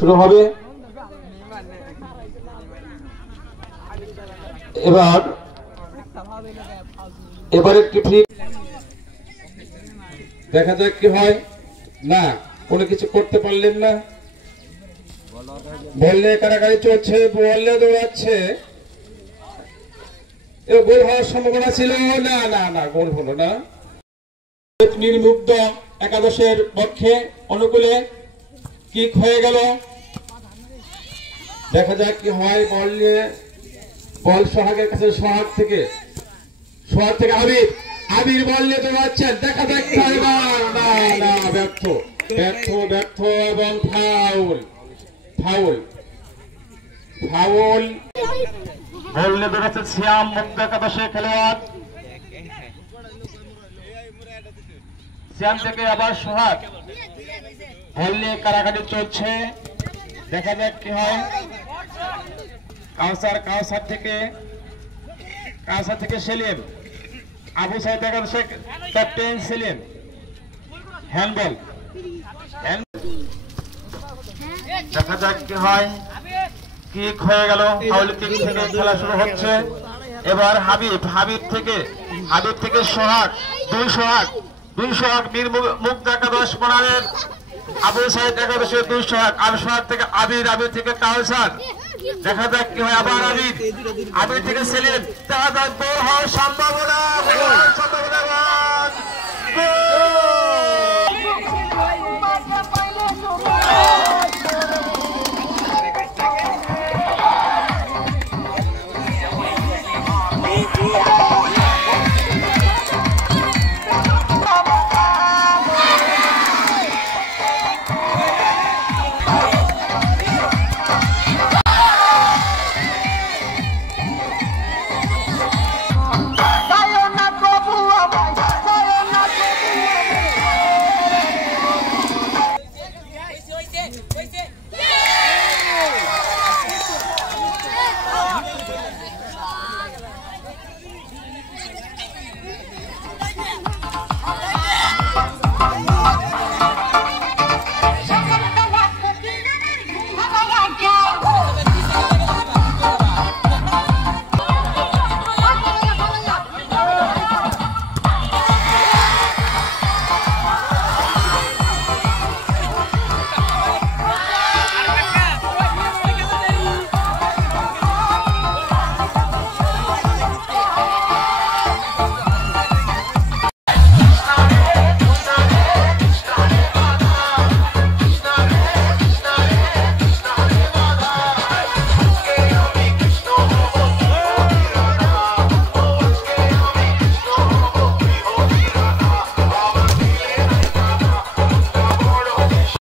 শুরু হবে। এবার একটি ফ্রি দেখা যাক কি হয়। না, কোনো কিছু করতে পারলেন না। বল নিয়ে কারাকারি চলছে, বল নিয়ে দৌড়াচ্ছে। গোল হওয়ার সম্ভাবনা ছিল। না না না, গোল হলো না। নির্মুগ্ধ একাদশের পক্ষে অনুকূলে কিক হয়ে গেল। দেখা যাক কি হয়। বল নিয়ে, বল সোহাগের কাছে, সোহাগ থেকে আবির বল নিয়ে দৌড়াচ্ছেন। দেখা যাক এবার। না না, ব্যর্থ ব্যর্থ ব্যর্থ এবং ফাউল ফাউল ফাউল। বল নিয়ে দৌড়াচ্ছে শ্যাম, মুগ্ধ একাদশের খেলোয়াড়। শ্যাম থেকে আবার সোহাগ, বল নিয়ে কারাকারি চলছে। দেখা যাক কি হয়। কাউসার থেকে সেলিম, আবু সাইদ একাদশের ক্যাপ্টেন সেলিম। হ্যান্ডবল। দেখা যাক কি হয়। কিক হয়ে গেল। ফাউল কিক থেকে খেলা শুরু হচ্ছে। এবার হাবিব থেকে সোহাগ, দুই সোহাগ মীর মুগ্ধ একাদশ কোনারের, আবু সাইদ একাদশের দুই সোহাগ। আর সোহাগ থেকে আবির থেকে কাউসার। দেখা যাক কি হয়। আবার আবির থেকে সেলিম। দেখা যাক গোল হওয়ার সম্ভাবনা।